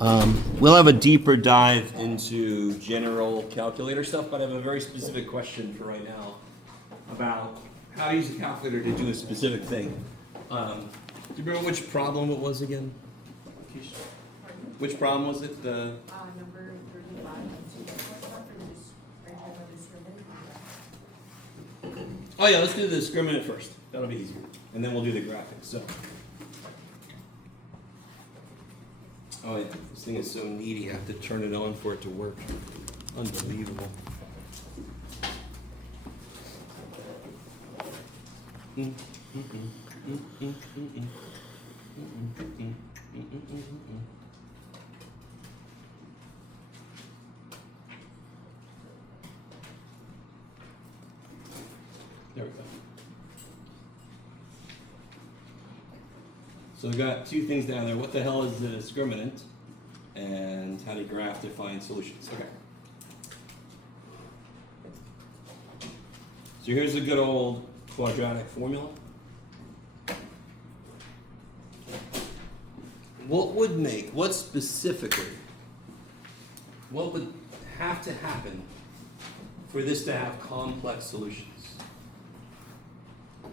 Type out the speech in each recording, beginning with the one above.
We'll have a deeper dive into general calculator stuff, but I have a very specific question for right now about how to use a calculator to do a specific thing. Do you remember which problem it was again? Which problem was it? The number 35. Oh yeah, let's do the discriminant first. That'll be easier. And then we'll do the graphics. So. Oh yeah, this thing is so needy. I have to turn it on for it to work. Unbelievable. There we go. So we've got two things down there. What the hell is the discriminant? And how do you graph define solutions? Okay. So here's a good old quadratic formula. What would have to happen for this to have complex solutions?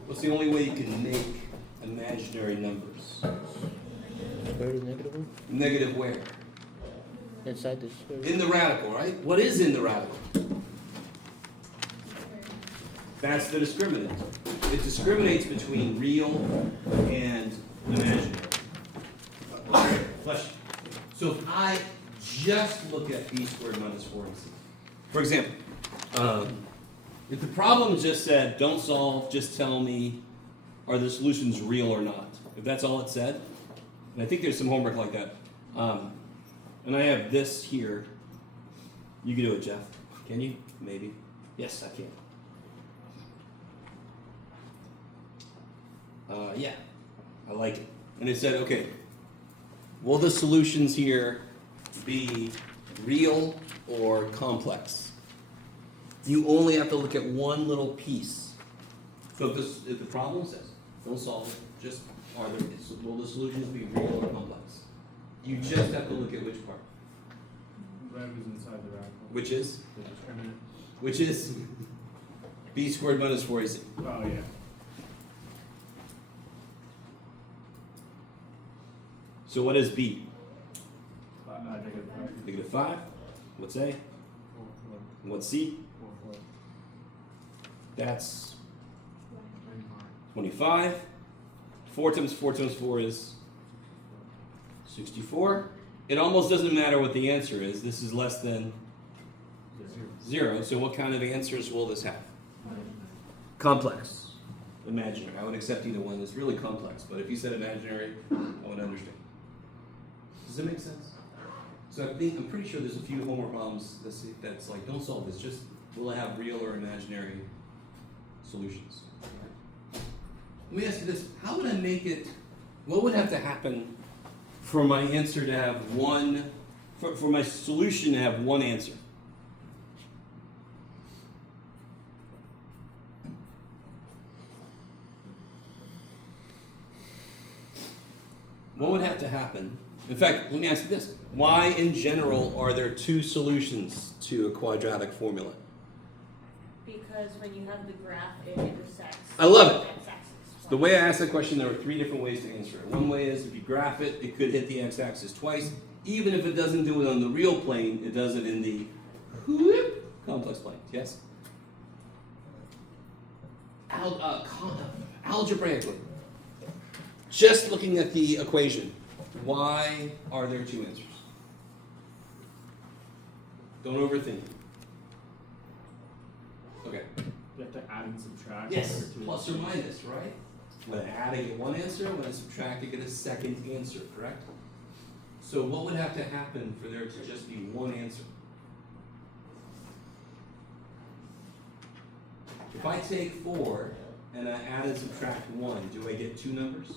What's the only way you can make imaginary numbers? Square root negative 1? Negative where? Inside the square root. In the radical, right? What is in the radical? That's the discriminant. It discriminates between real and imaginary. Question. So if I just look at b squared minus 4ac, for example, if the problem just said, don't solve, just tell me, are the solutions real or not? If that's all it said, and I think there's some homework like that, and I have this here, you can do it, Jeff. Can you? Maybe. Yes, I can. Yeah, I like it. And it said, okay, will the solutions here be real or complex? You only have to look at one little piece. So if the problem says, don't solve it, just will the solutions be real or complex? You just have to look at which part. Red is inside the radical. Which is? The discriminant. Which is b squared minus 4ac. Oh, yeah. So what is b? Negative 5. Negative 5. What's a? 4, 4. And what's c? 4, 4. That's 25. 25. 4 times 4 times 4 is 64. It almost doesn't matter what the answer is. This is less than 0. So what kind of answers will this have? Complex. Imaginary. I would accept either one. It's really complex. But if you said imaginary, I would understand. Does that make sense? So I'm pretty sure there's a few homework problems that's like, don't solve this. Just will it have real or imaginary solutions? Let me ask you this. How would I make it, what would have to happen for my answer to have one, for my solution to have one answer? What would have to happen? In fact, let me ask you this. Why, in general, are there two solutions to a quadratic formula? Because when you have the graph, it intersects. I love it. the x-axis. The way I asked that question, there are three different ways to answer it. One way is if you graph it, it could hit the x-axis twice. Even if it doesn't do it on the real plane, it does it in the complex plane. Yes? Algebraically. Just looking at the equation, why are there two answers? Don't overthink it. Okay. You have to add and subtract. Yes, plus or minus, right? When I add, I get one answer. When I subtract, I get a second answer, correct? So what would have to happen for there to just be one answer? If I take 4 and I add and subtract 1, do I get two numbers?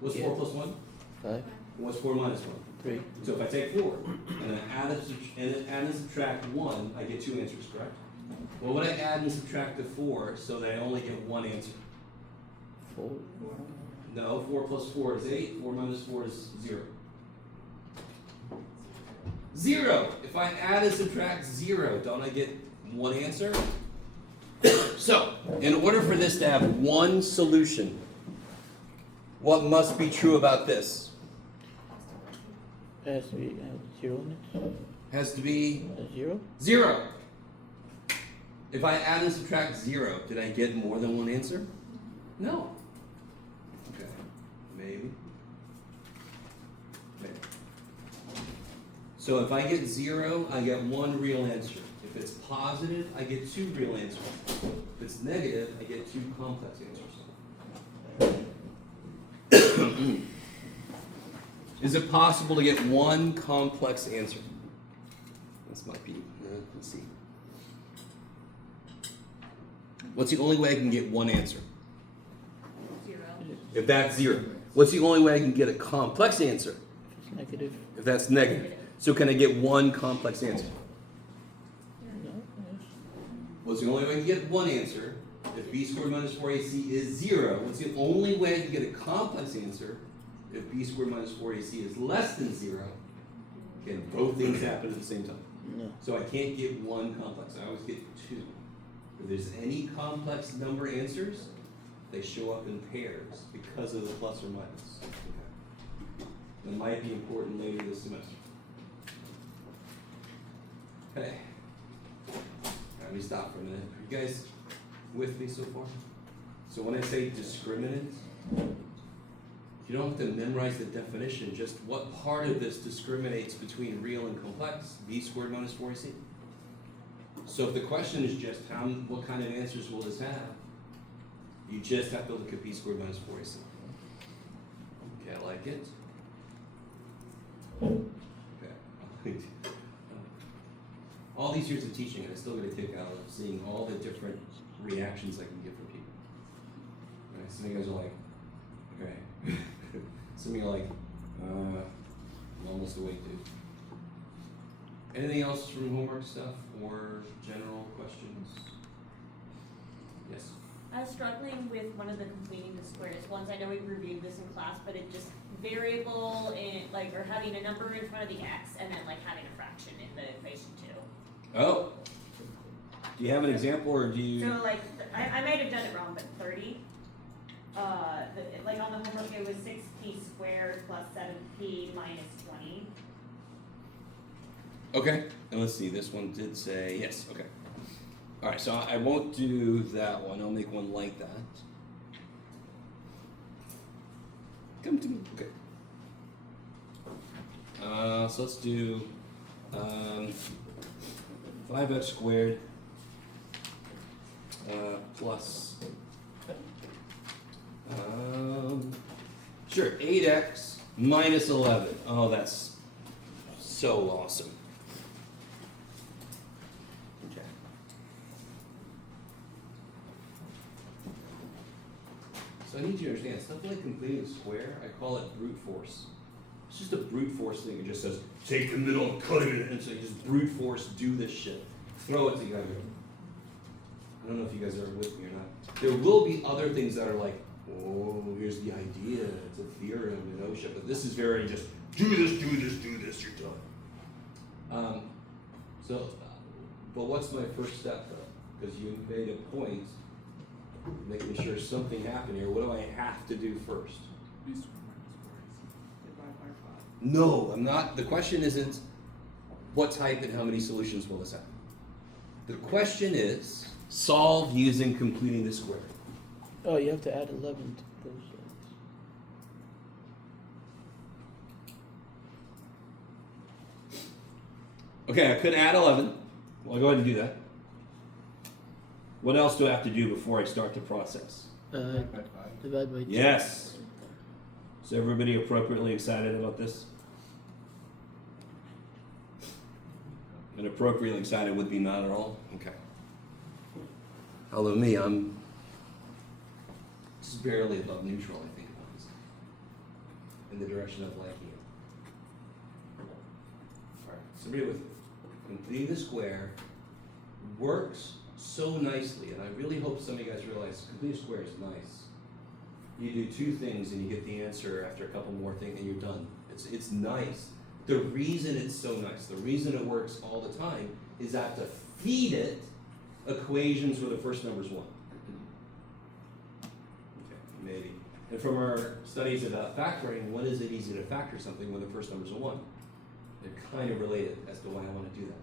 What's 4 plus 1? 5, What's 4 minus 1? 3. So if I take 4 and I add and subtract 1, I get two answers, correct? What would I add and subtract to 4 so that I only get one answer? 4. No, 4 plus 4 is 8, 4 minus 4 is 0. 0. If I add and subtract 0, don't I get one answer? So, in order for this to have one solution, what must be true about this? Has to be 0 in it. Has to be A 0? 0. If I add and subtract 0, did I get more than one answer? No. Okay. Maybe. Maybe. So if I get 0, I get one real answer. If it's positive, I get two real answers. If it's negative, I get two complex answers. Is it possible to get one complex answer? This might be, let's see. What's the only way I can get one answer? 0. If that's 0. What's the only way I can get a complex answer? It's negative. If that's negative. So can I get one complex answer? No. What's the only way I can get one answer? If b squared minus 4ac is 0. What's the only way I can get a complex answer? If b squared minus 4ac is less than 0. Can both things happen at the same time? No. So I can't get one complex. I always get two. If there's any complex number answers, they show up in pairs because of the plus or minus. Okay. That might be important later this semester. Okay. Let me stop for a minute. Are you guys with me so far? So when I say discriminant, you don't have to memorize the definition, just what part of this discriminates between real and complex, b squared minus 4ac. So if the question is just what kind of answers will this have, you just have to look at b squared minus 4ac. Okay, I like it. Okay. All these years of teaching, I still get a kick out of seeing all the different reactions I can get from people. Right? Some of you guys are like, okay. Some of you are like, I'm almost awake, dude. Anything else from homework stuff or general questions? Yes. I was struggling with one of the completing the squares ones. I know we reviewed this in class, but it just variable in or having a number in front of the x and then having a fraction in the equation too. Oh. Do you have an example or do you? So I might have done it wrong, but 30. On the homework it was 6p squared plus 7p minus 20. Okay, and let's see, this one did say, yes, okay. All right, so I won't do that one, I'll make one like that. Come to me, okay. So let's do 5x squared plus, sure, 8x minus 11. Oh, that's so awesome. Okay. So I need you to understand, stuff like completing a square, I call it brute force. It's just a brute force thing. It just says, take the middle and cut it, and so you just brute force do this shit. Throw it together. I don't know if you guys are with me or not. There will be other things that are like, oh, here's the idea, it's a theorem in OSHA, but this is very just, do this, you're done. But what's my first step though? Because you made a point, making sure something happened here. What do I have to do first? No, I'm not. The question isn't what type and how many solutions will this have. The question is solve using completing the square. Oh, you have to add 11 to those ones. Okay, I could add 11. Well, I'll go ahead and do that. What else do I have to do before I start the process? Divide by 2. Yes. Is everybody appropriately excited about this? And appropriately excited would be not at all? Okay. Although me, I'm just barely above neutral, I think, about this. In the direction of liking it. Alright, somebody with me. Completing the square works so nicely, and I really hope some of you guys realize completing a square is nice. You do two things and you get the answer after a couple more things and you're done. It's nice. The reason it's so nice, the reason it works all the time, is I have to feed it equations where the first number's 1. Okay, maybe. And from our studies about factoring, when is it easy to factor something when the first number's a 1? They're kind of related as to why I want to do that.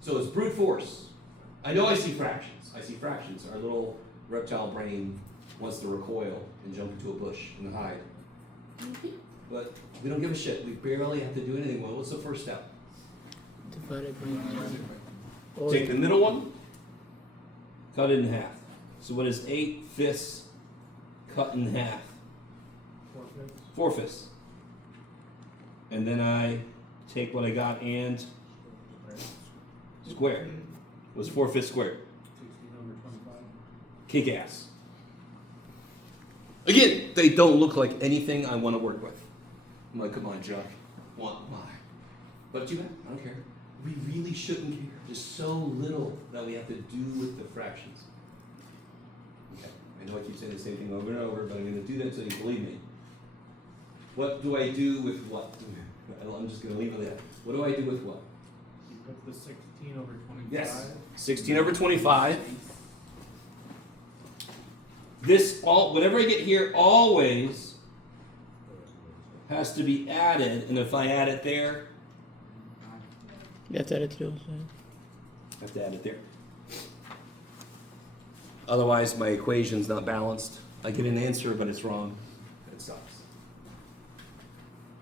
So it's brute force. I know I see fractions. I see fractions. Our little reptile brain wants to recoil and jump into a bush and hide. But we don't give a shit. We barely have to do anything. Well, what's the first step? Divided by Take the middle one, cut it in half. So what is 8/5 cut in half? 4/5. And then I take what I got and square. What's 4/5 squared? 16/25. Kick ass. Again, they don't look like anything I want to work with. I'm like, come on, Chuck. Why? But too bad. I don't care. We really shouldn't care. There's so little that we have to do with the fractions. Okay. I know I keep saying the same thing over and over, but I'm going to do that so you believe me. What do I do with what? I'm just going to leave it there. What do I do with what? You put the 16/25. Yes. 16/25. This whatever I get here always has to be added, and if I add it there, You have to add it to those. I have to add it there. Otherwise, my equation's not balanced. I get an answer, but it's wrong. It sucks.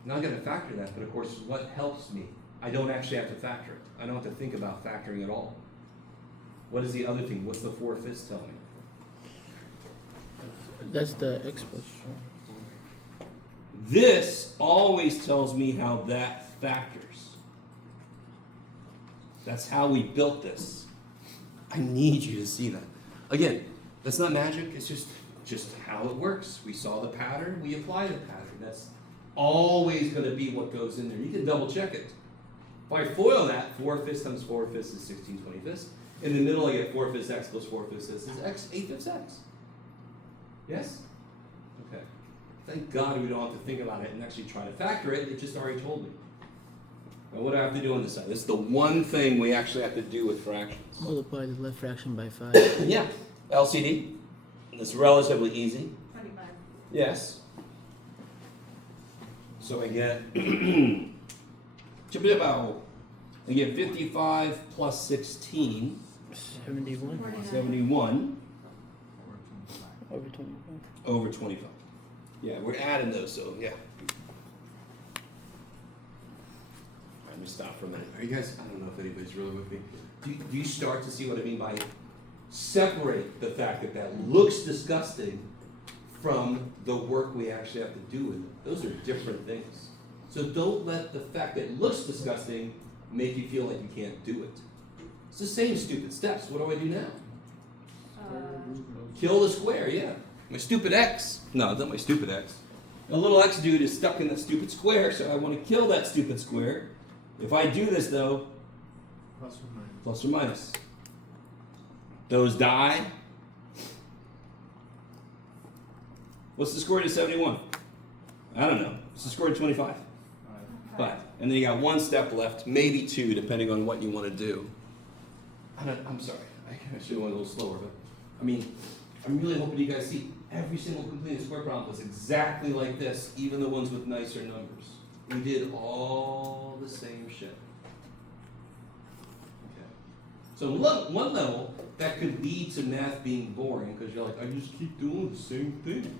Now I'm going to factor that, but of course, what helps me? I don't actually have to factor it. I don't have to think about factoring at all. What is the other thing? What's the 4/5 tell me? That's the x plus. This always tells me how that factors. That's how we built this. I need you to see that. Again, that's not magic. It's just how it works. We saw the pattern. We apply the pattern. That's always going to be what goes in there. You can double check it. If I FOIL that, 4/5 times 4/5 is 16/25. In the middle, I get 4/5 x plus 4/5 is x 8/5 x. Yes? Okay. Thank God we don't have to think about it and actually try to factor it. It just already told me. Now, what do I have to do on this side? This is the one thing we actually have to do with fractions. Multiply the left fraction by 5. Yeah. LCD. It's relatively easy. 25. Yes. So I get I get 55 plus 16, 71 71 over 25. over 25. Yeah, we're adding those, so yeah. Let me stop for a minute. Are you guys, I don't know if anybody's really with me. Do you start to see what I mean by separate the fact that that looks disgusting from the work we actually have to do with it? Those are different things. So don't let the fact that it looks disgusting make you feel like you can't do it. It's the same stupid steps. What do I do now? Kill the square, yeah. My stupid x. No, it's not my stupid x. A little x dude is stuck in that stupid square, so I want to kill that stupid square. If I do this, though, plus or minus. Those die. What's the square root of 71? I don't know. What's the square root of 25? 5. And then you got one step left, maybe 2, depending on what you want to do. I'm sorry. I should have went a little slower, but I mean, I'm really hoping you guys see every single completed square problem was exactly like this, even the ones with nicer numbers. We did all the same shit. Okay. So one level, that could lead to math being boring, because you're like, I just keep doing the same thing.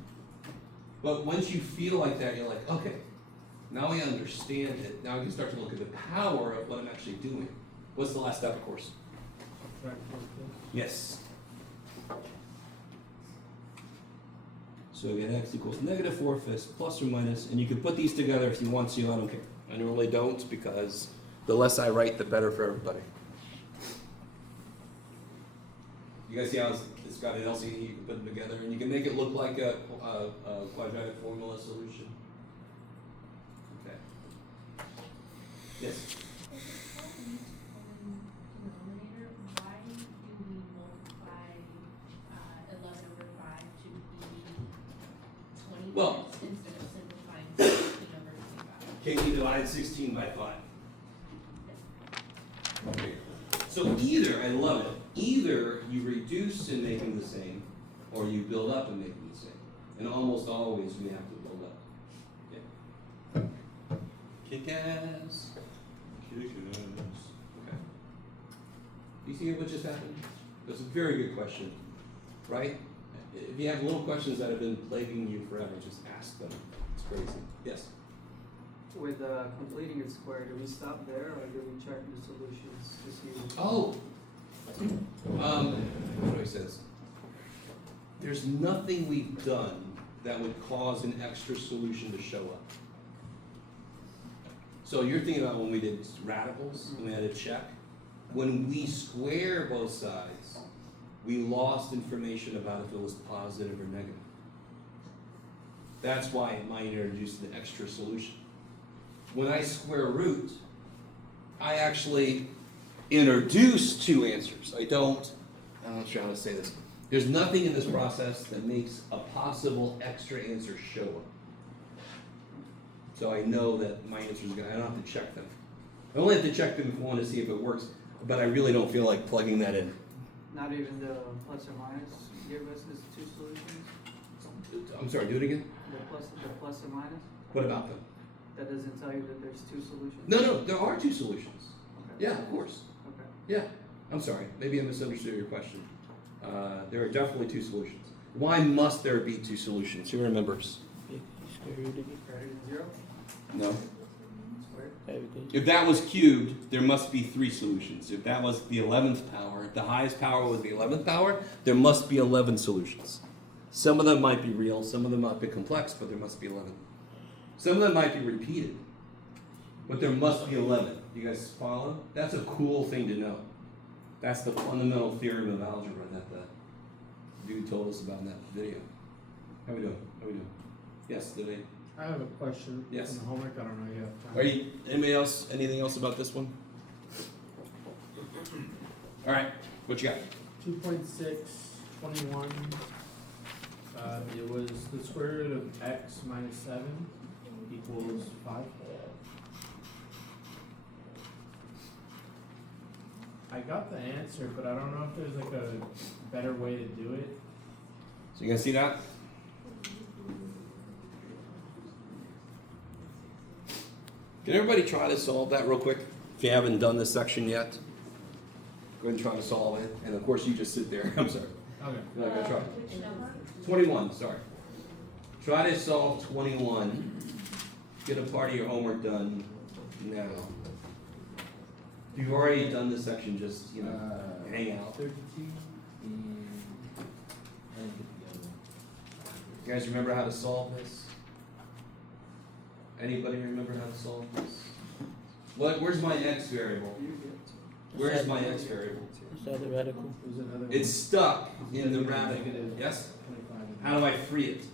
But once you feel like that, you're like, okay, now I understand it. Now I can start to look at the power of what I'm actually doing. What's the last step, of course? Yes. So we get x equals negative 4/5 plus or minus, and you can put these together if you want to. I don't care. I normally don't, because the less I write, the better for everybody. You guys see how it's got an LCD? You can put them together, and you can make it look like a quadratic formula solution. Okay. Yes. Why do we multiply 11 over 5 to be 20 Well- minutes instead of simplifying 16 over 25? Can you divide 16 by 5? Okay. So either, I love it, either you reduce and make them the same, or you build up and make them the same. And almost always we have to build up. Yeah. Kick-ass. Kick-ass. Okay. You see what just happened? That's a very good question, right? If you have little questions that have been plaguing you forever, just ask them. It's crazy. Yes? With completing a square, do we stop there or do we check the solutions to see? Oh! What do I say? There's nothing we've done that would cause an extra solution to show up. So you're thinking about when we did radicals, and we had to check. When we square both sides, we lost information about if it was positive or negative. That's why it might introduce the extra solution. When I square root, I actually introduce two answers. I'm not sure how to say this. There's nothing in this process that makes a possible extra answer show up. So I know that my answer is good. I don't have to check them. I only have to check them if I want to see if it works, but I really don't feel like plugging that in. Not even the plus or minus give us these two solutions? I'm sorry, do it again? The plus or minus? What about them? That doesn't tell you that there's two solutions? No, there are two solutions. Okay. Yeah, of course. Okay. Yeah, I'm sorry. Maybe I misunderstood your question. There are definitely two solutions. Why must there be two solutions? Who remembers? Square root again. Greater than 0? No. Squared? Yeah, because If that was cubed, there must be three solutions. If that was the 11th power, if the highest power was the 11th power, there must be 11 solutions. Some of them might be real, some of them might be complex, but there must be 11. Some of them might be repeated, but there must be 11. You guys follow? That's a cool thing to know. That's the fundamental theorem of algebra that the dude told us about in that video. How we doing? Yes, did I? I have a question. Yes. On the homework, I don't know yet. Are you, anybody else, anything else about this one? All right, what you got? 2.6, 21. It was the square root of x minus 7 equals 5. I got the answer, but I don't know if there's like a better way to do it. So you gonna see that? Can everybody try to solve that real quick? If you haven't done this section yet, go ahead and try to solve it. And of course, you just sit there. I'm sorry. Okay. Go ahead, go try. Which number? 21, sorry. Try to solve 21. Get a part of your homework done now. If you've already done this section, just, hang out. 32 and I didn't get the other one. You guys remember how to solve this? Anybody remember how to solve this? Where's my x variable? Where's my x variable? it's the other radical. There's another It's stuck in the radical. Yes? 25. How do I free it?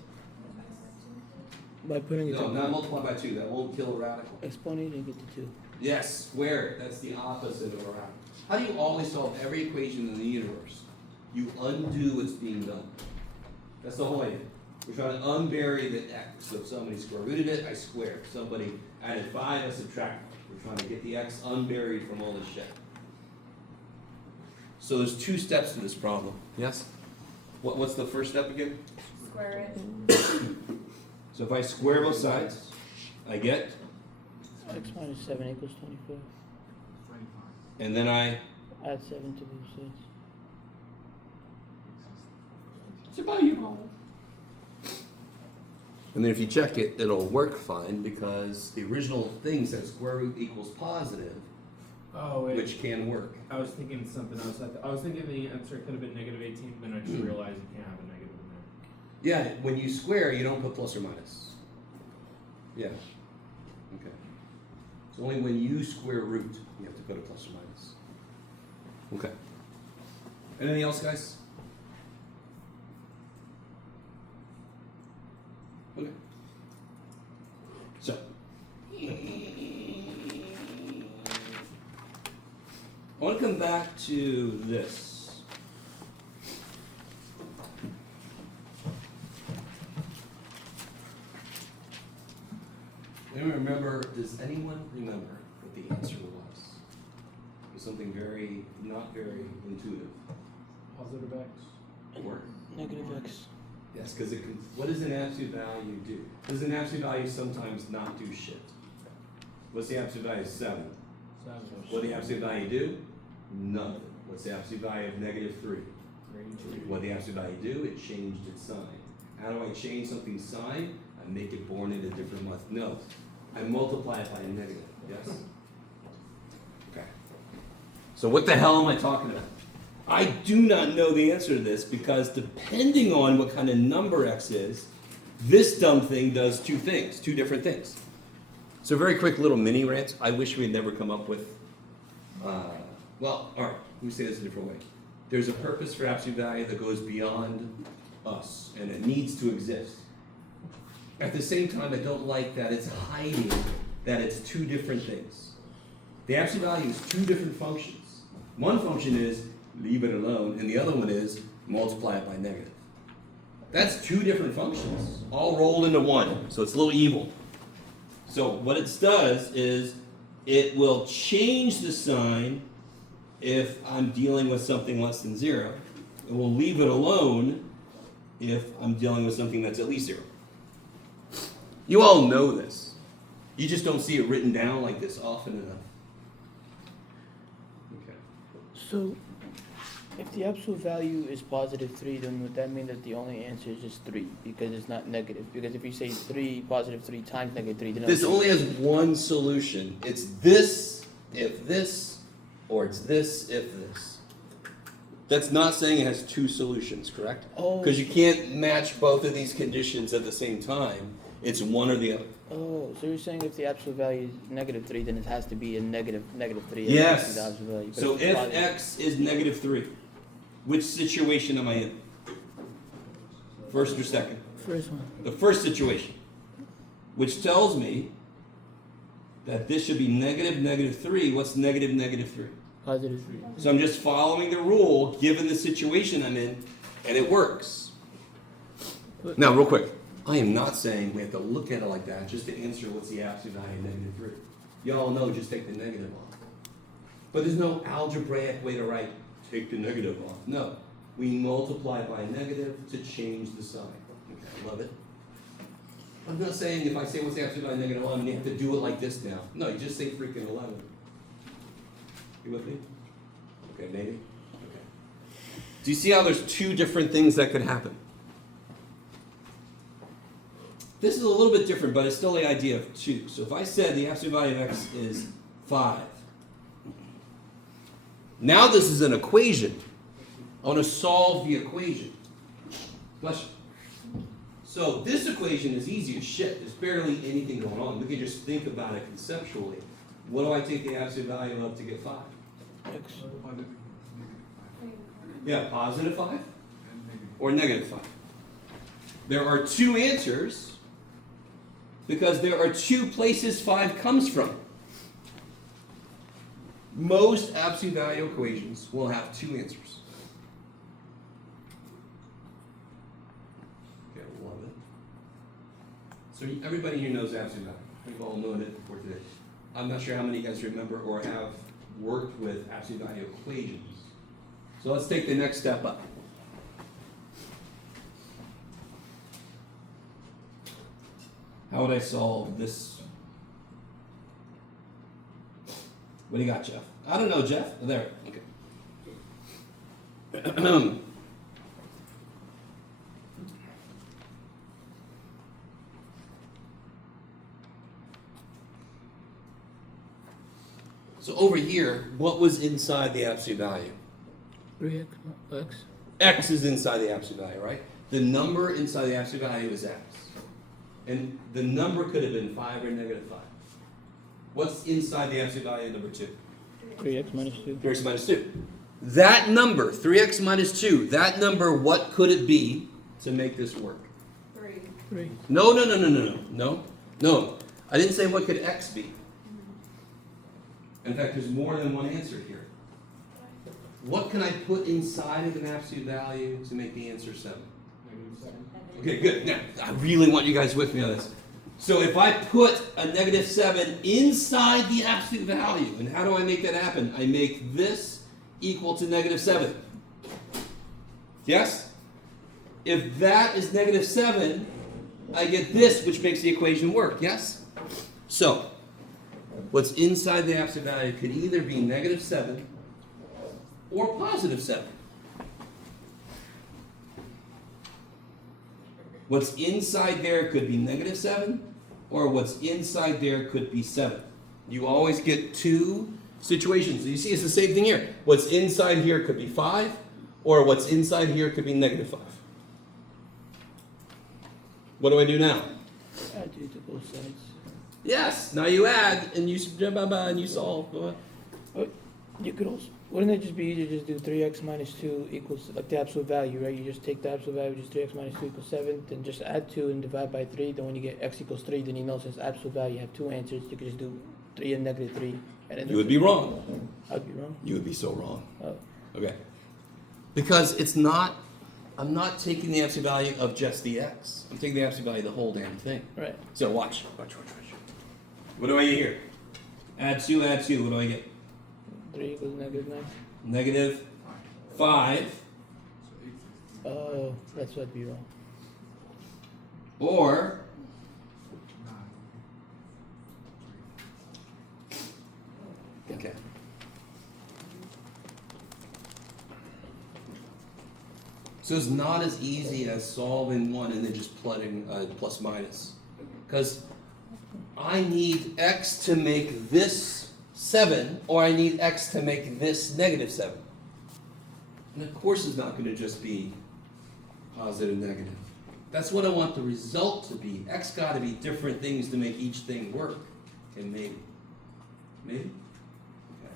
By putting it No, to not multiply by 2. That won't kill a radical. exponent and get the 2. Yes, square it. That's the opposite of a radical. How do you always solve every equation in the universe? You undo what's being done. That's the whole idea. We're trying to unbury the x. So if somebody square rooted it, I square. If somebody added 5, I subtract. We're trying to get the x unburied from all this shit. So there's 2 steps to this problem. Yes? What's the first step again? Square it. So if I square both sides, I get, X minus 7 equals 24. and then I, Add 7 to both sides. it's about you. And then if you check it, it'll work fine because the original thing says square root equals positive, Oh, wait. which can work. I was thinking something else. I was thinking the answer could have been negative 18, but I just realized you can't have a negative in there. Yeah, when you square, you don't put plus or minus. Yeah. Okay. It's only when you square root, you have to put a plus or minus. Okay. Anything else, guys? Okay. So. I want to come back to this. remember, does anyone remember what the answer was? It was something very, not very intuitive. Positive X. Or, Negative X. yes, because what does an absolute value do? Does an absolute value sometimes not do shit? What's the absolute value of 7? 7. What did the absolute value do? Nothing. What's the absolute value of negative 3? What did the absolute value do? It changed its sign. How do I change something's sign? I make it born in a different month. No. I multiply it by a negative. Yes? Okay. So what the hell am I talking about? I do not know the answer to this because depending on what kind of number x is, this dumb thing does two different things. So very quick little mini rant. I wish we had never come up with, well, all right, let me say this a different way. There's a purpose for absolute value that goes beyond us, and it needs to exist. At the same time, I don't like that it's hiding that it's two different things. The absolute value is two different functions. One function is leave it alone, and the other one is multiply it by negative. That's two different functions, all rolled into one, so it's a little evil. So what it does is it will change the sign if I'm dealing with something less than 0. It will leave it alone if I'm dealing with something that's at least 0. You all know this. You just don't see it written down like this often enough. Okay. So, if the absolute value is positive 3, then would that mean that the only answer is just 3? Because it's not negative. Because if you say 3, positive 3 times negative 3, then This only has one solution. It's this if this, or it's this if this. That's not saying it has two solutions, correct? Oh. Because you can't match both of these conditions at the same time. It's one or the other. Oh, so you're saying if the absolute value is negative 3, then it has to be a negative 3. Yes. The absolute value. But So it's if positive- x is negative 3, which situation am I in? First or second? First one. The first situation, which tells me that this should be negative 3. What's negative 3? Positive 3. So I'm just following the rule given the situation I'm in, and it works. Now, real quick, I am not saying we have to look at it like that just to answer what's the absolute value of negative 3. Y'all know just take the negative off. But there's no algebraic way to write take the negative off. No. We multiply by a negative to change the sign. Okay, love it. I'm not saying if I say what's the absolute value of negative 11, you have to do it like this now. No, you just say freaking 11. You with me? Okay, maybe? Okay. Do you see how there's two different things that could happen? This is a little bit different, but it's still the idea of 2. So if I said the absolute value of x is 5, now this is an equation. I want to solve the equation. Bless you. So this equation is easy as shit. There's barely anything going on. We can just think about it conceptually. What do I take the absolute value of to get 5? X. Yeah, positive 5 or negative 5. There are two answers because there are two places 5 comes from. Most absolute value equations will have two answers. Okay, love it. So everybody here knows absolute value. We've all known it before today. I'm not sure how many of you guys remember or have worked with absolute value equations. So let's take the next step up. How would I solve this? What do you got, Jeff? I don't know, Jeff. Oh, there. Okay. So over here, what was inside the absolute value? 3x, x. X is inside the absolute value, right? The number inside the absolute value is x. And the number could have been 5 or negative 5. What's inside the absolute value of number 2? 3x minus 2. 3x minus 2. That number, 3x minus 2, that number, what could it be to make this work? 3. No. I didn't say what could x be. In fact, there's more than one answer here. What can I put inside of an absolute value to make the answer 7? Negative 7. Okay, good. Now, I really want you guys with me on this. So if I put a negative 7 inside the absolute value, and how do I make that happen? I make this equal to negative 7. Yes? If that is negative 7, I get this, which makes the equation work. Yes? So, what's inside the absolute value could either be negative 7 or positive 7. What's inside there could be negative 7, or what's inside there could be 7. You always get two situations. You see, it's the same thing here. What's inside here could be 5, or what's inside here could be negative 5. What do I do now? Add 2 to both sides. Yes, now you add, and you and you solve. But you could also, wouldn't it just be easier to just do 3x minus 2 equals, like the absolute value, right? You just take the absolute value, which is 3x minus 2 equals 7, then just add 2 and divide by 3. Then when you get x equals 3, then you know since absolute value, you have two answers. You could just do 3 and negative 3. And then You would be wrong. I'd be wrong. You would be so wrong. Oh. Okay. Because it's not, I'm not taking the absolute value of just the x. I'm taking the absolute value of the whole damn thing. Right. So watch. What do I get here? Add 2, add 2. What do I get? 3 equals negative 9. Negative 5. Oh, that's what I'd be wrong. Or okay. So it's not as easy as solving one and then just plotting plus minus. Because I need x to make this 7, or I need x to make this negative 7. And of course it's not going to just be positive, negative. That's what I want the result to be. X got to be different things to make each thing work. And maybe. Maybe? Okay.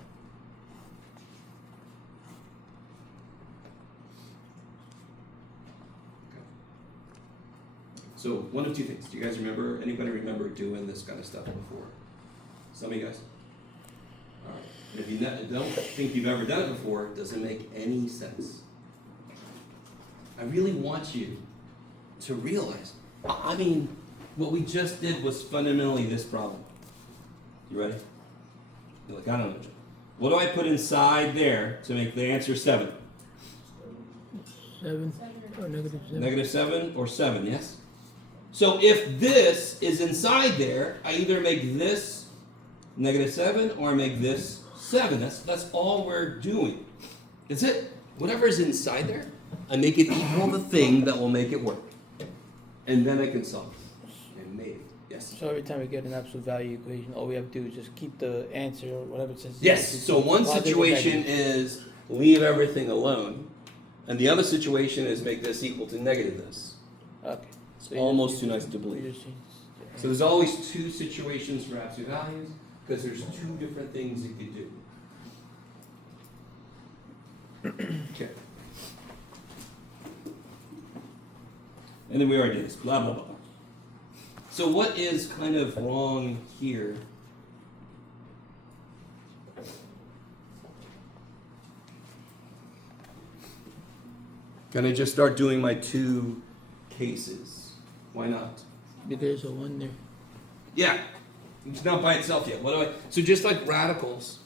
So one of two things. Do you guys remember, anybody remember doing this kind of stuff before? Some of you guys? All right. And if you don't think you've ever done it before, it doesn't make any sense. I really want you to realize, I mean, what we just did was fundamentally this problem. You ready? You're like, I don't know. What do I put inside there to make the answer 7? 7 or negative 7. Negative 7 or 7, yes? So if this is inside there, I either make this negative 7 or I make this 7. That's all we're doing. That's it. Whatever is inside there, I make it equal the thing that will make it work. And then I can solve it. And maybe. Yes? So every time we get an absolute value equation, all we have to do is just keep the answer or whatever it says. Yes. So one Positive or situation negative. is leave everything alone. And the other situation is make this equal to negative this. Okay. So Almost too nice to you believe. just change the So there's always two situations for absolute values because there's two different things you could do. Okay. And then we already did this, blah, blah, blah. So what is kind of wrong here? Can I just start doing my two cases? Why not? Because there's a 1 there. Yeah, it's not by itself yet. What do I? So just like radicals,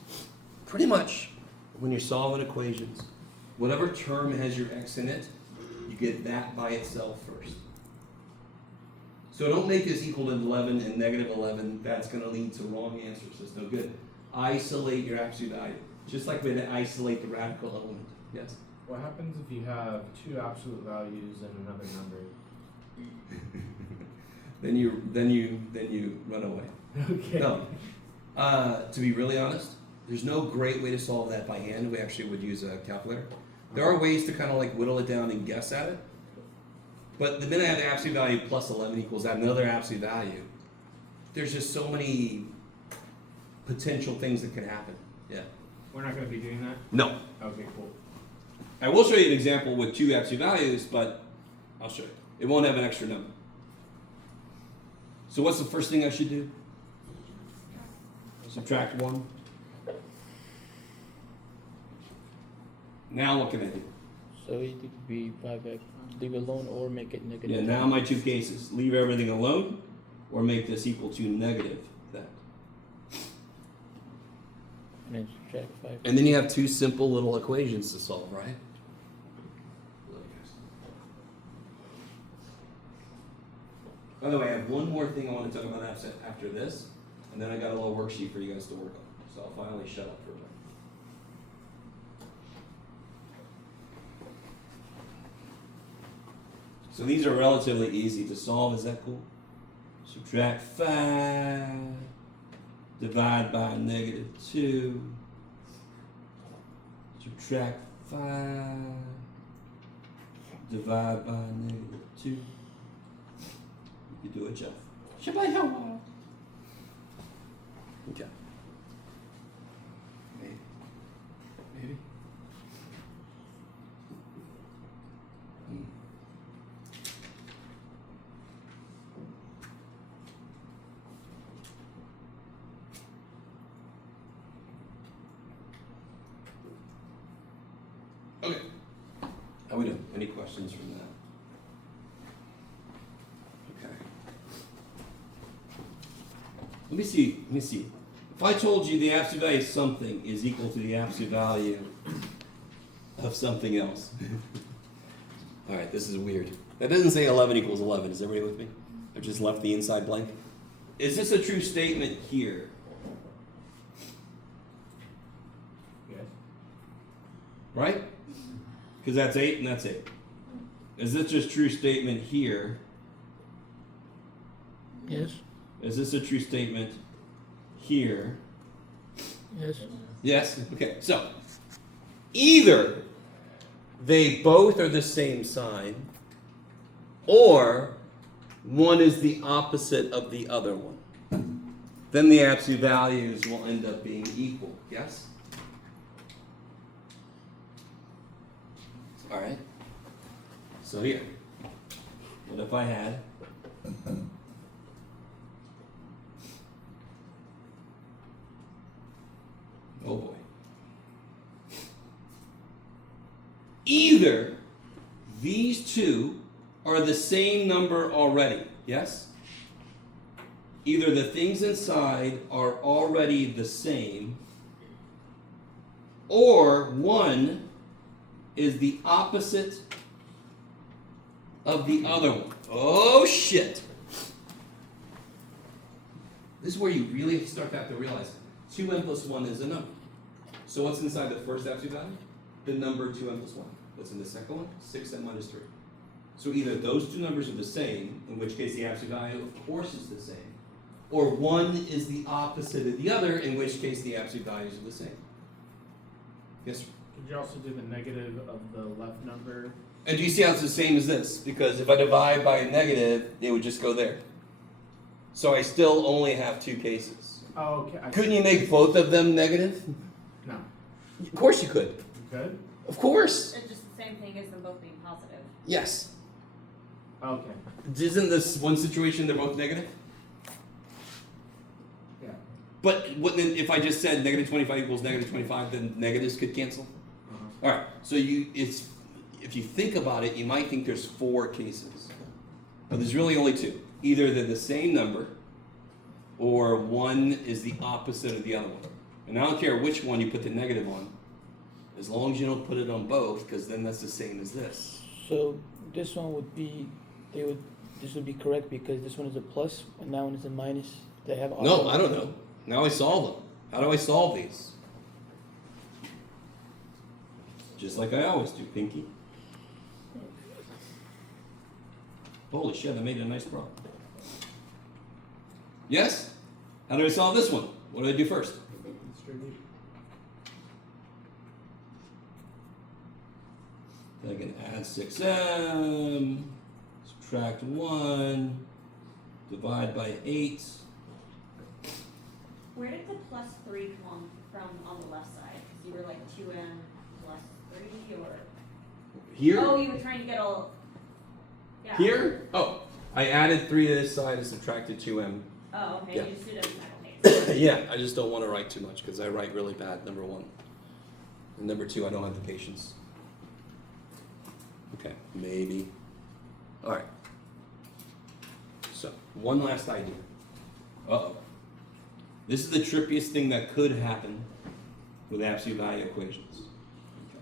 pretty much when you're solving equations, whatever term has your x in it, you get that by itself first. So don't make this equal to 11 and negative 11. That's going to lead to wrong answers. That's no good. Isolate your absolute value, just like we had to isolate the radical element. Yes. What happens if you have two absolute values and another number? Then you run away. Okay. No. To be really honest, there's no great way to solve that by hand. We actually would use a calculator. There are ways to kind of like whittle it down and guess at it. But the minute I have the absolute value plus 11 equals that another absolute value, there's just so many potential things that could happen. Yeah. We're not going to be doing that? No. Okay, cool. I will show you an example with two absolute values, but I'll show you. It won't have an extra number. So what's the first thing I should do? Subtract 1. Now what can I do? So it could be 5x. Leave it alone or make it negative. Yeah, now my two cases. Leave everything alone or make this equal to negative that. And then subtract 5. And then you have two simple little equations to solve, right? By the way, I have one more thing I want to talk about after this, and then I got a little worksheet for you guys to work on. So I'll finally shut up for a minute. So these are relatively easy to solve. Is that cool? Subtract 5, divide by -2, subtract 5, divide by -2. You do it, Jeff. Shabbat. Okay. Maybe. Okay. How we doing? Any questions from that? Okay. Let me see. If I told you the absolute value of something is equal to the absolute value of something else. All right, this is weird. That doesn't say 11 equals 11. Is everybody with me? I've just left the inside blank. Is this a true statement here? Yes. Right? Because that's 8 and that's 8. Is this just true statement here? Yes. Is this a true statement here? Yes. Yes? Okay, so either they both are the same sign, or one is the opposite of the other one. Then the absolute values will end up being equal. Yes? All right. So here, what if I had oh boy. Either these two are the same number already, yes? Either the things inside are already the same, or one is the opposite of the other one. Oh shit! This is where you really start to have to realize 2n plus 1 is a number. So what's inside the first absolute value? The number 2n plus 1. What's in the second one? 6n minus 3. So either those two numbers are the same, in which case the absolute value of course is the same, or one is the opposite of the other, in which case the absolute values are the same. Yes, sir? Could you also do the negative of the left number? And do you see how it's the same as this? Because if I divide by a negative, it would just go there. So I still only have two cases. Oh, okay. Couldn't you make both of them negative? No. Of course you could. You could? Of course. It's just the same thing as them both being positive. Yes. Okay. Isn't this one situation they're both negative? Yeah. But wouldn't it, if I just said negative 25 equals negative 25, then negatives could cancel? Uh-huh. All right. So if you think about it, you might think there's 4 cases, but there's really only 2. Either they're the same number, or one is the opposite of the other one. And I don't care which one you put the negative on, as long as you don't put it on both, because then that's the same as this. So this one would be, this would be correct because this one is a plus and that one is a minus. They have No, I don't know. Now I solve them. How do I solve these? Just like I always do, Pinky. Holy shit, I made a nice problem. Yes? How do I solve this one? What do I do first? Distribute. I can add 6m, subtract 1, divide by 8. Where did the plus 3 come from on the left side? Because you were like 2m plus 3 or? Here? Oh, you were trying to get all. Yeah. Here? Oh, I added 3 to this side and subtracted 2m. Oh, okay. Yeah. You just did it on the second page. Yeah, I just don't want to write too much because I write really bad, number 1. And number 2, I don't have the patience. Okay, maybe. All right. So, One last idea. Uh-oh. This is the trippiest thing that could happen with absolute value equations. Okay.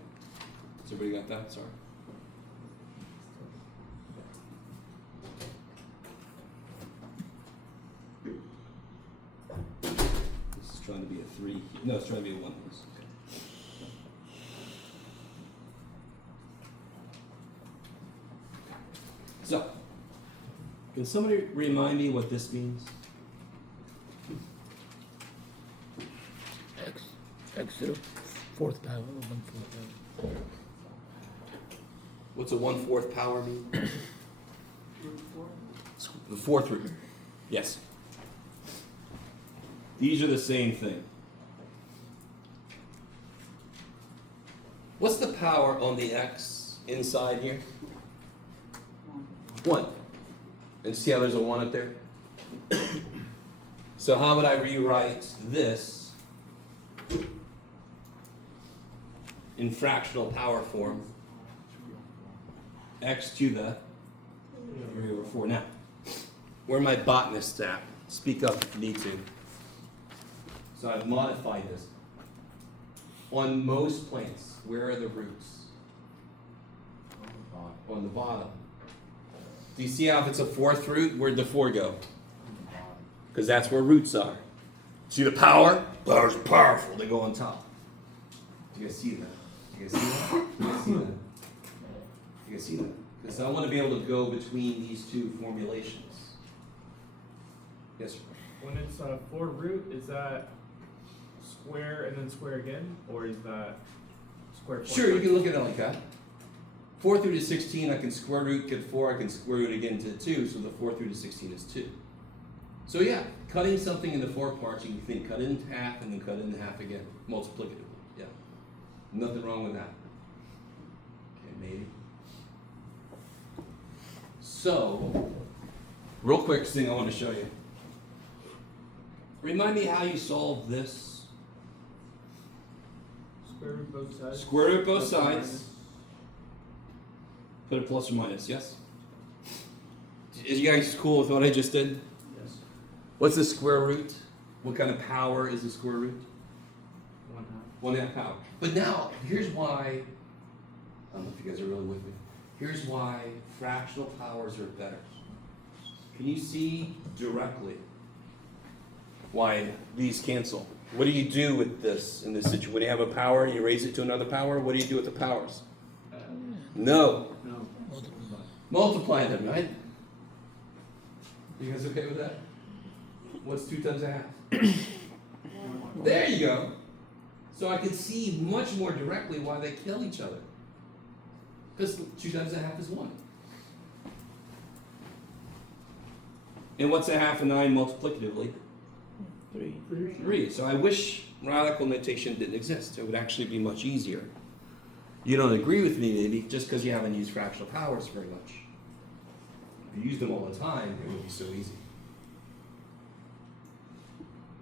Has everybody got that? Sorry. This is trying to be a 3. No, it's trying to be a 1. So, can somebody remind me what this means? X to the fourth power, 1/4 power. What's a 1/4 power mean? The fourth root. Yes. These are the same thing. What's the power on the x inside here? 1. And see how there's a 1 up there? So how would I rewrite this in fractional power form? X to the 3 over 4. Now, where are my botanists at? Speak up if you need to. So I've modified this. On most plants, where are the roots? On the bottom. Do you see how if it's a fourth root, where'd the 4 go? Because that's where roots are. See the power? Power's powerful. They go on top. Do you guys see that? Do you guys see that? Do you guys see that? Do you guys see that? Because I want to be able to go between these two formulations. Yes, sir. When it's 4 root, is that square and then square again, or is that square? Sure, you can look at it like that. 4 through to 16, I can square root, get 4, I can square root again to 2, so the 4 through to 16 is 2. So yeah, cutting something into 4 parts, you can think cut it in half and then cut it in half again, multiplicatively, yeah. Nothing wrong with that. Okay, maybe. So, real quick thing I want to show you. Remind me how you solve this. Square root both sides. Square root both Plus or sides. minus. Put a plus or minus, yes? Is you guys cool with what I just did? Yes. What's the square root? What kind of power is the square root? 1/2. 1/2 power. But now, here's why, I don't know if you guys are really with me. Here's why fractional powers are better. Can you see directly why these cancel? What do you do with this in this situation? When you have a power and you raise it to another power, what do you do with the powers? No. No. Multiply them, right? You guys okay with that? What's 2 times a half? There you go. So I can see much more directly why they kill each other. Because 2 times a half is 1. And what's a half of 9 multiplicatively? 3. 3. So I wish radical notation didn't exist. It would actually be much easier. You don't agree with me maybe just because you haven't used fractional powers very much. If you used them all the time, it would be so easy.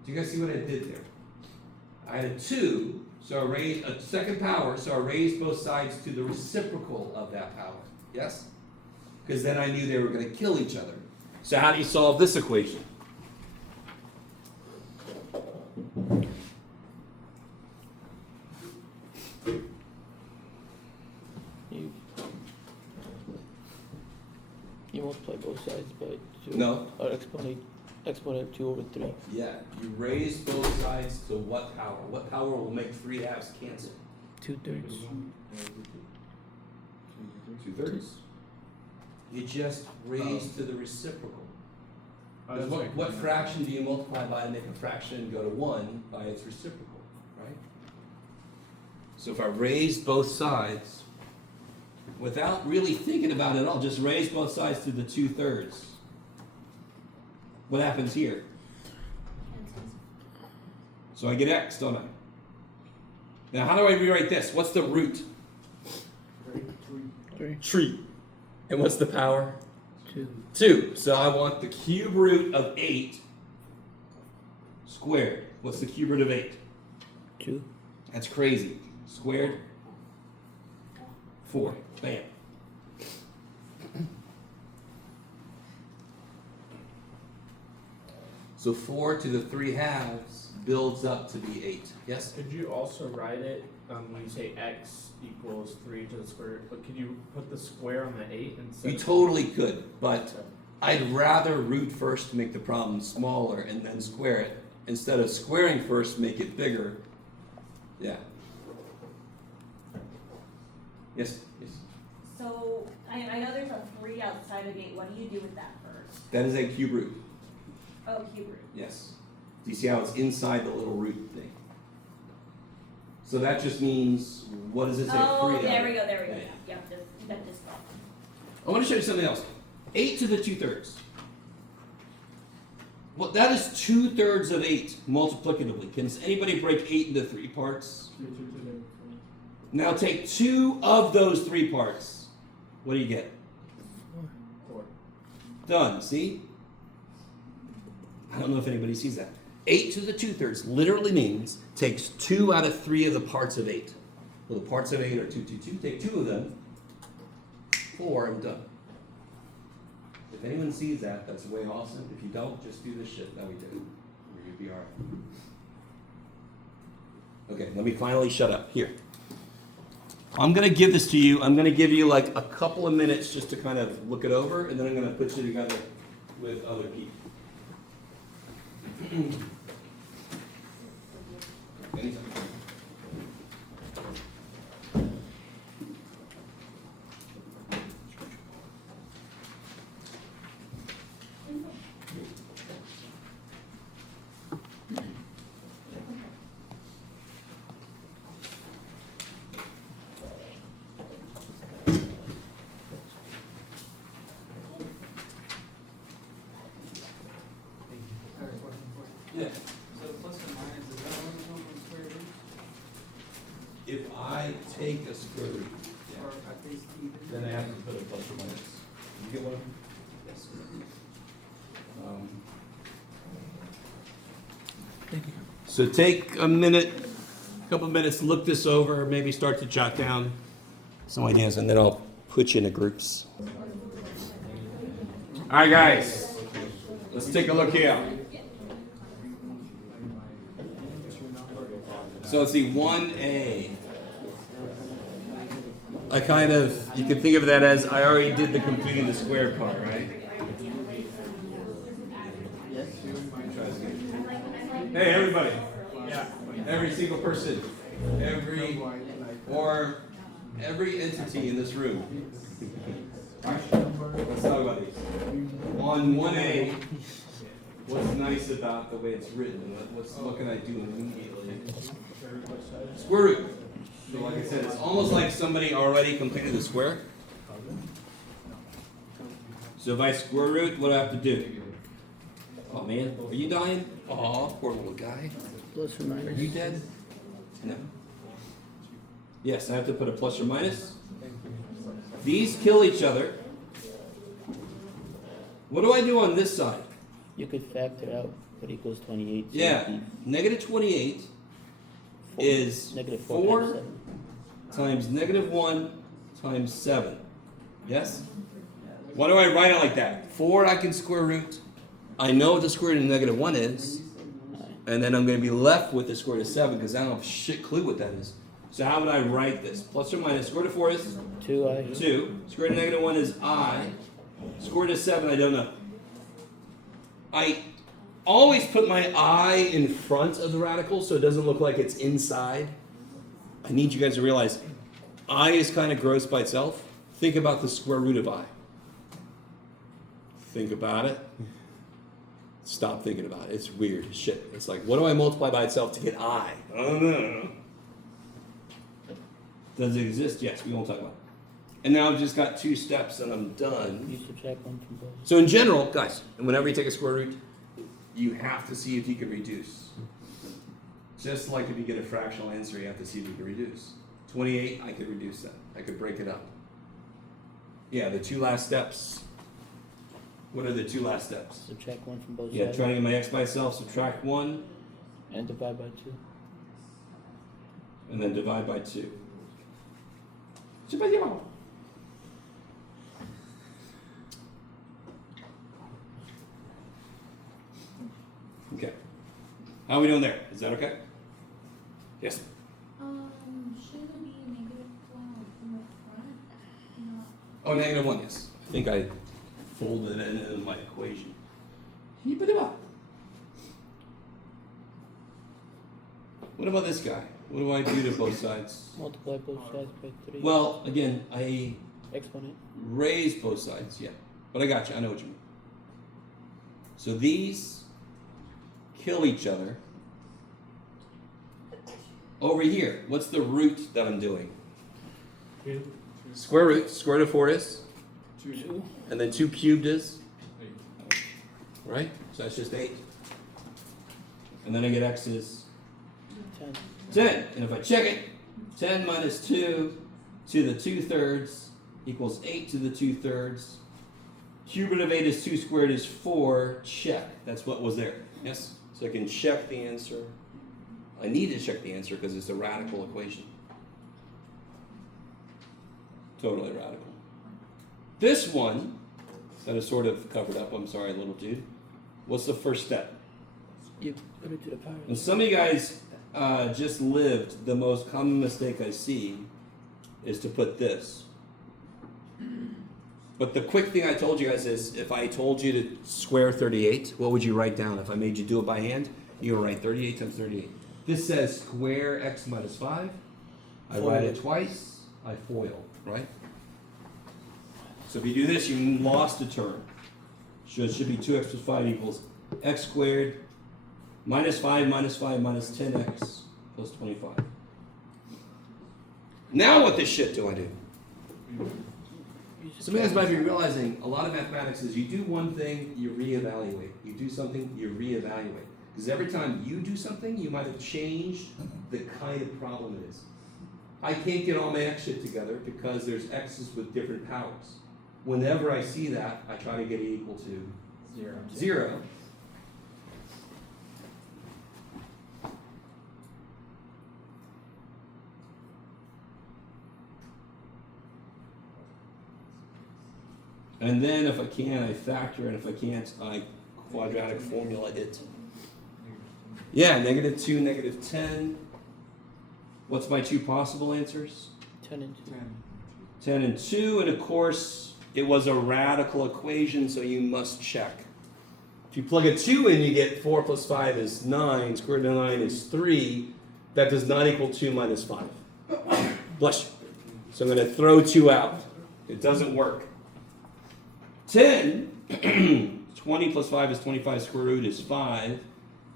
Do you guys see what I did there? I had a 2, so I raised a second power, so I raised both sides to the reciprocal of that power. Yes? Because then I knew they were going to kill each other. So how do you solve this equation? You multiply both sides by 2. No. Or exponent 2 over 3. Yeah, you raise both sides to what power? What power will make 3 halves cancel? 2/3. 2/3. You just raise to the reciprocal. Because what fraction do you multiply by to make a fraction go to 1 by its reciprocal, right? So if I raise both sides, without really thinking about it at all, just raise both sides to the 2/3. What happens here? So I get x, don't I? Now how do I rewrite this? What's the root? 3. Tree. And what's the power? 2. 2. So I want the cube root of 8 squared. What's the cube root of 8? 2. That's crazy. Squared? 4. Bam. So 4 to the 3 halves builds up to be 8. Yes? Could you also write it, when you say x equals 3 to the square, but could you put the square on the 8 instead? You totally could, but I'd rather root first to make the problem smaller and then square it, instead of squaring first, make it bigger. Yeah. Yes? Yes. So, I know there's a 3 outside of 8, what do you do with that first? That is a cube root. Oh, cube root. Yes. Do you see how it's inside the little root thing? So that just means, what does it say? Oh, 3 there we go, Yeah. yeah, that just fell. I want to show you something else. 8 to the 2/3. Well, that is 2/3 of 8 multiplicatively. Can anybody break 8 into 3 parts? Now take 2 of those 3 parts. What do you get? 4. Done. See? I don't know if anybody sees that. 8 to the 2/3 literally means takes 2 out of 3 of the parts of 8. Well, the parts of 8 are 2, 2, 2. Take 2 of them. 4 and done. If anyone sees that, that's way awesome. If you don't, just do this shit that we did. You'd be alright. Okay, let me finally shut up. Here. I'm going to give this to you. I'm going to give you like a couple of minutes just to kind of look it over, and then I'm going to put you together with other people. Anytime. Yeah. So the plus and minus, is that one come from square root? If I take a square root, Or at least even? then I have to put a plus or minus. You get one? Yes. So take a minute, a couple of minutes, look this over, maybe start to jot down some ideas, and then I'll put you into groups. All right, guys, let's take a look here. So let's see, 1A. I kind of, you can think of that as I already did the completing the square part, right? Hey, everybody. Yeah. Every single person. Every entity in this room. Let's talk about these. On 1A, what's nice about the way it's written? What can I do immediately? Square root. So like I said, it's almost like somebody already completed the square. So if I square root, what do I have to do? Oh man, are you dying? Oh, poor little guy. Plus or Are minus. you dead? No. Yes, I have to put a plus or minus. These kill each other. What do I do on this side? You could factor out what equals 28. So Yeah, it'd be negative 28 is negative 4 4 times negative 1 times 7. Yes? Why do I write it like that? 4 I can square root. I know what the square root of negative 1 is. And then I'm going to be left with the square root of 7 because I don't have a shit clue what that is. So how would I write this? Plus or minus, square root of 4 is 2i. 2. Square root of negative 1 is I. Square root of 7, I don't know. I always put my I in front of the radical so it doesn't look like it's inside. I need you guys to realize I is kind of gross by itself. Think about the square root of I. Think about it. Stop thinking about it. It's weird as shit. It's like, what do I multiply by itself to get I? Oh, no. Does it exist? Yes, we won't talk about it. And now I've just got 2 steps and I'm done. You subtract one from both. So in general, guys, and whenever you take a square root, you have to see if you can reduce. Just like if you get a fractional answer, you have to see if you can reduce. 28, I could reduce that. I could break it up. Yeah, the 2 last steps. What are the 2 last steps? Subtract one from both Yeah, sides. trying to get my x by itself, subtract 1, And divide by 2. and then divide by 2. How are we doing there? Is that okay? Yes. Shouldn't it be negative one from the front? Not. Oh, -1, yes. I think I folded it in my equation. Keep it up. What about this guy? What do I do to both sides? Multiply both sides by 3. Well, again, I Exponent. raise both sides, yeah. But I got you. I know what you mean. So these kill each other. Over here, what's the root that I'm doing? Square root. Square root of 4 is? 2. And then 2 cubed is? Right? So that's just 8. And then I get x is 10. 10. And if I check it, 10 minus 2 to the 2/3 equals 8 to the 2/3. Cube root of 8 is 2 squared is 4. Check. That's what was there. Yes? So I can check the answer. I need to check the answer because it's a radical equation. Totally radical. This one that is sort of covered up, I'm sorry, little dude. What's the first step? You put it to the power. When some of you guys just lived, the most common mistake I see is to put this. But the quick thing I told you guys is, if I told you to square 38, what would you write down? If I made you do it by hand, you would write 38 times 38. This says square x minus 5. I write it twice, I FOIL, right? So if you do this, you lost a term. So it should be 2x plus 5 equals x squared minus 5 minus 5 minus 10x plus 25. Now what the shit do I do? Some of you guys might be realizing a lot of mathematics is you do one thing, you reevaluate. You do something, you reevaluate. Because every time you do something, you might have changed the kind of problem it is. I can't get all my x shit together because there's x's with different powers. Whenever I see that, I try to get it equal to 0. And then if I can, I factor, and if I can't, I quadratic formula it. Yeah, -2, -10. What's my two possible answers? 10 and 2. 10 and 2, and of course, it was a radical equation, so you must check. If you plug a 2 in, you get 4 plus 5 is 9, square root of 9 is 3. That does not equal 2 minus 5. Bless you. So I'm going to throw 2 out. It doesn't work. 10, 20 plus 5 is 25, square root is 5.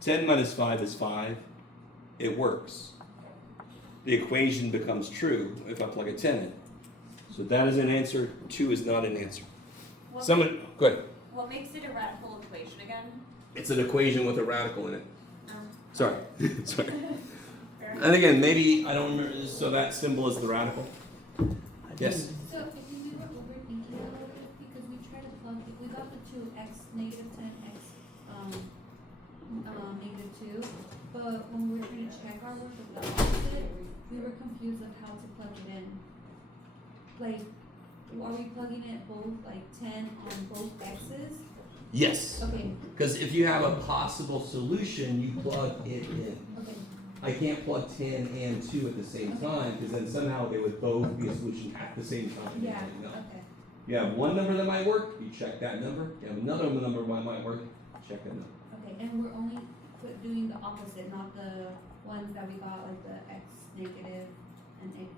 10 minus 5 is 5. It works. The equation becomes true if I plug a 10 in. So that is an answer. 2 is not an answer. Someone, go ahead. What makes it a radical equation again? It's an equation with a radical in it. Sorry. Sorry. Fair And again, maybe, I don't remember, so that symbol is the radical? Yes? So if we were overthinking a little bit, because we tried to plug it, we got the 2x, negative 10x, negative 2, but when we were trying to check our work with the opposite, we were confused of how to plug it in. Like, are we plugging it both, like 10 on both x's? Yes. Okay, Because if you have a possible solution, you plug it in. okay, I can't plug 10 and 2 at the same time, because then somehow they would both be a solution at the same time. yeah, No. okay, You have one number that might work, you check that number. You have another number that might work, check that number. okay, and we're only doing the opposite, not the ones that we got, like the x negative and x.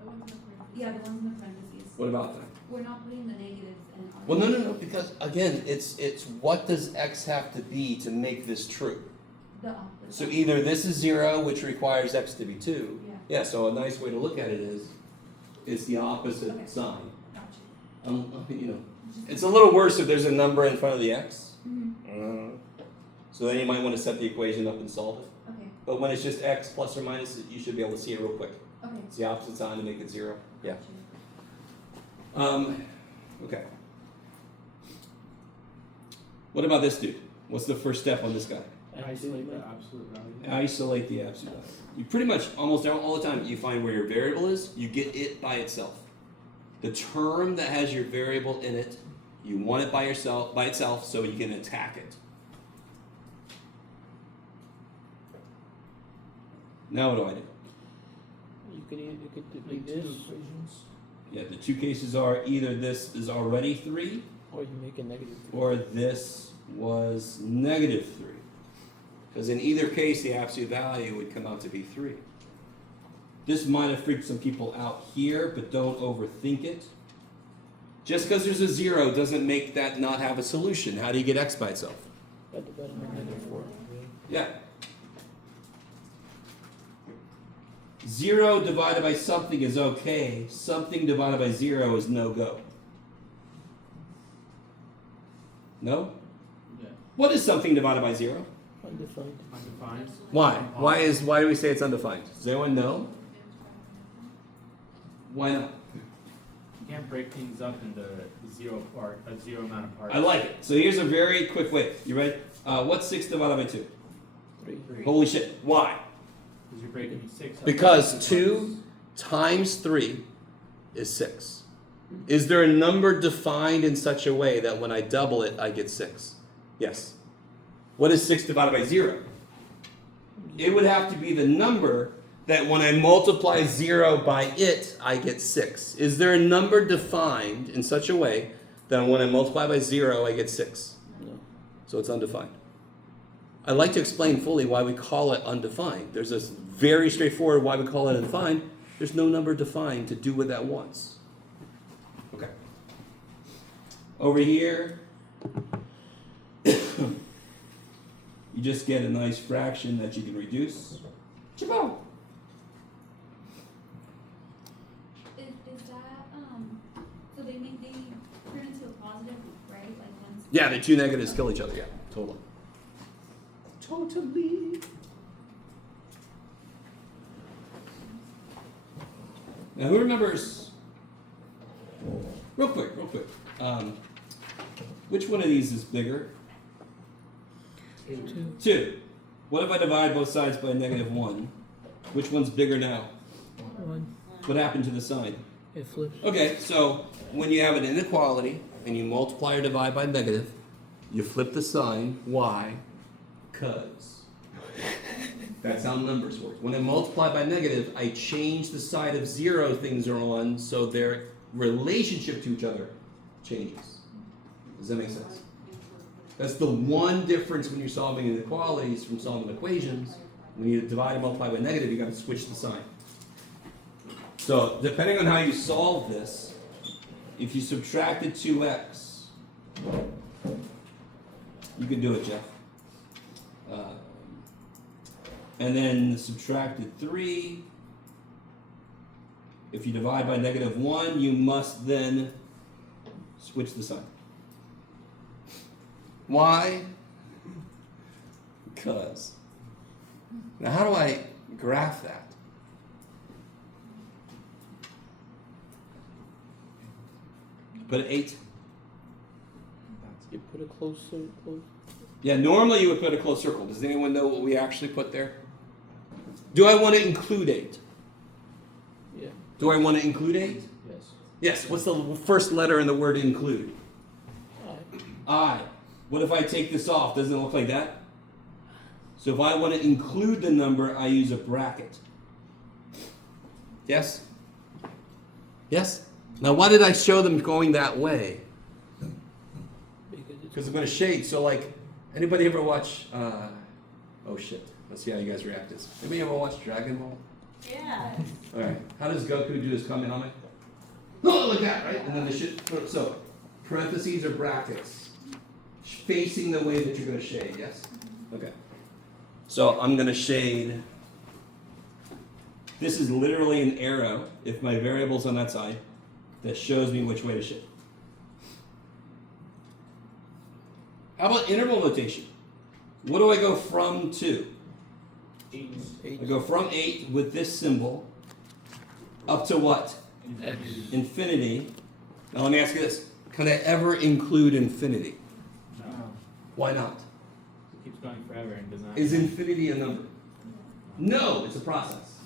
The ones in the parentheses. Yeah, the ones in the parentheses. What about that? We're not putting the negatives and. Well, no, because again, it's what does x have to be to make this true? The opposite. So either this is 0, which requires x to be 2. Yeah. Yeah, so a nice way to look at it is, it's the opposite Okay. sign. Gotcha. You know, it's a little worse if there's a number in front of the x. Mm-hmm. So then you might want to set the equation up and solve it. Okay, But when it's just x plus or minus, you should be able to see it real quick. okay. It's the opposite sign to make it 0. Yeah. Gotcha. Okay. What about this dude? What's the first step on this guy? Isolate the absolute value. Isolate the absolute value. You pretty much almost all the time you find where your variable is, you get it by itself. The term that has your variable in it, you want it by itself so you can attack it. Now what do I do? You could be Make two this, equations. Yeah, the two cases are either this is already 3 or you make a negative. or this was negative 3. Because in either case, the absolute value would come out to be 3. This might have freaked some people out here, but don't overthink it. Just because there's a 0 doesn't make that not have a solution. How do you get x by itself? By dividing by -4. Yeah. 0 divided by something is okay. Something divided by 0 is no-go. No? Yeah. What is something divided by 0? Undefined. Undefined. Why? Why do we say it's undefined? Does anyone know? Why not? You can't break things up into zero amount of parts. I like it. So here's a very quick way. You ready? What's 6 divided by 2? 3. Holy shit. Why? Because you're breaking 6 up. Because into 2 times 3 is 6. Is there a number defined in such a way that when I double it, I get 6? Yes. What is 6 divided by 0? It would have to be the number that when I multiply 0 by it, I get 6. Is there a number defined in such a way that when I multiply by 0, I get 6? No. So it's undefined. I'd like to explain fully why we call it undefined. There's this very straightforward why we call it undefined. There's no number defined to do what that wants. Okay. Over here, you just get a nice fraction that you can reduce. Chaboom! Is that, so they turn into a positive, right? Like one's. Yeah, the two negatives kill each other. Yeah, totally. Totally. Now, who remembers? Real quick. Which one of these is bigger? 2. 2. What if I divide both sides by -1? Which one's bigger now? 1. What happened to the sign? It flips. Okay, so when you have an inequality and you multiply or divide by negative, you flip the sign. Why? Because. That's how numbers work. When I multiply by negative, I change the side of 0 things are on, so their relationship to each other changes. Does that make sense? That's the one difference when you're solving inequalities from solving equations. When you divide and multiply by negative, you got to switch the sign. So, depending on how you solve this, if you subtracted 2x, you could do it, Jeff. And then subtracted 3. If you divide by -1, you must then switch the sign. Why? Because. Now, how do I graph that? Put an 8. You put a close. Yeah, normally you would put a closed circle. Does anyone know what we actually put there? Do I want to include 8? Yeah. Do I want to include 8? Yes. Yes. What's the first letter in the word include? I. I. What if I take this off? Doesn't it look like that? So if I want to include the number, I use a bracket. Yes? Yes? Now why did I show them going that way? Because I'm going to shade. So like, anybody ever watch, oh shit. Let's see how you guys react to this. Anybody ever watch Dragon Ball? Yeah. Alright. How does Goku do his Kamehameha? Oh, like that, right? And then the shit. So, parentheses or brackets. Facing the way that you're going to shade, yes? Okay. So, I'm going to shade. This is literally an arrow, if my variable's on that side, that shows me which way to shade. How about interval notation? What do I go from to? 8. I go from 8 with this symbol up to what? Infinity. Now let me ask you this. Can I ever include infinity? No. Why not? It keeps going forever and does not. Is infinity a number? No, it's a process.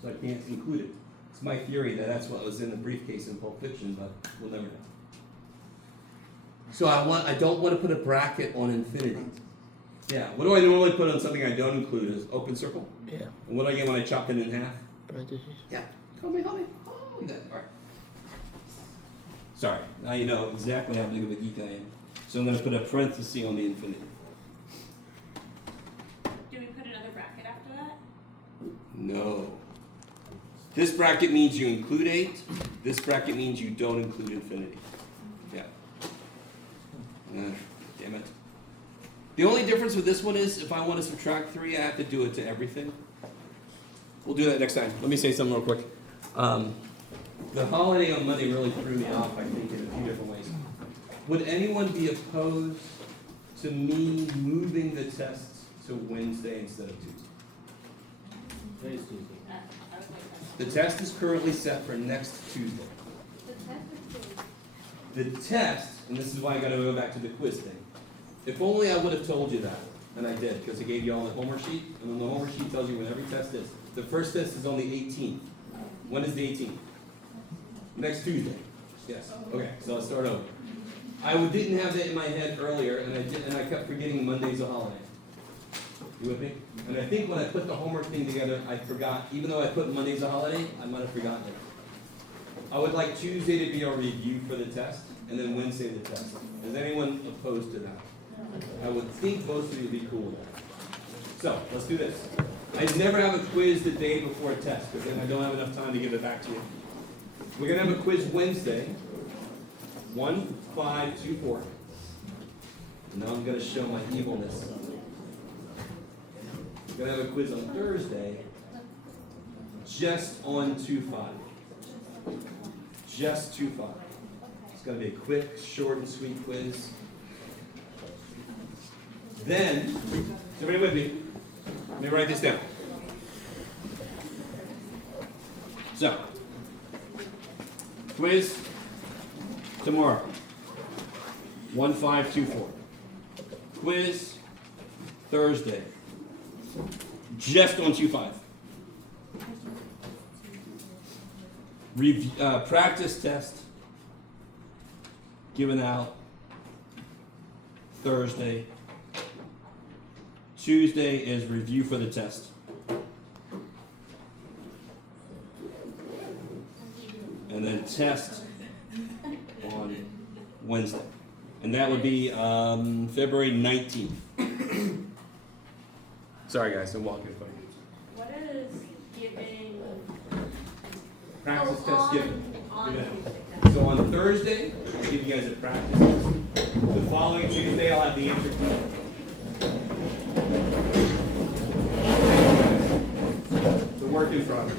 So I can't include it. It's my theory that that's what was in the briefcase in Pulp Fiction, but we'll never know. So I don't want to put a bracket on infinity. Yeah, what do I normally put on something I don't include is open circle? Yeah. And what do I get when I chop it in half? Parentheses. Yeah. Help me. Oh, that. All right. Sorry, now you know exactly how big of a geek I am. So I'm going to put a parenthesis on the infinity. Do we put another bracket after that? No. This bracket means you include 8. This bracket means you don't include infinity. Yeah. Damn it. The only difference with this one is if I want to subtract 3, I have to do it to everything. We'll do that next time. Let me say something real quick. The holiday on Monday really threw me off, I think, in a few different ways. Would anyone be opposed to me moving the tests to Wednesday instead of Tuesday? Today's Tuesday. I would like that. The test is currently set for next Tuesday. The test, and this is why I gotta go back to the quiz thing. If only I would have told you that, and I did, because I gave you all the homework sheet, and then the homework sheet tells you when every test is. The first test is on the 18th. When is the 18th? Next Tuesday. Yes. Okay, so let's start over. Didn't have that in my head earlier, and I kept forgetting Monday's a holiday. You with me? And I think when I put the homework thing together, I forgot, even though I put Monday's a holiday, I might have forgotten it. I would like Tuesday to be a review for the test, and then Wednesday the test. Is anyone opposed to that? I would think most of you would be cool with that. So, let's do this. I never have a quiz the day before a test, because then I don't have enough time to give it back to you. We're going to have a quiz Wednesday, 1, 5, 2, 4. Now I'm going to show my evilness. We're going to have a quiz on Thursday, just on 2, 5. Just 2, 5. It's going to be a quick, short, and sweet quiz. Then, is everybody with me? Let me write this down. So, quiz tomorrow. 1, 5, 2, 4. Quiz Thursday. Just on 2, 5. Practice test given out Thursday. Tuesday is review for the test. And then test on Wednesday. And that would be February 19th. Sorry guys, I'm walking funny. What is giving? Practice Oh, test given. on Given out. Tuesday. So on Thursday, I'll give you guys a practice test. The following Tuesday, I'll have the answer key. The work in progress.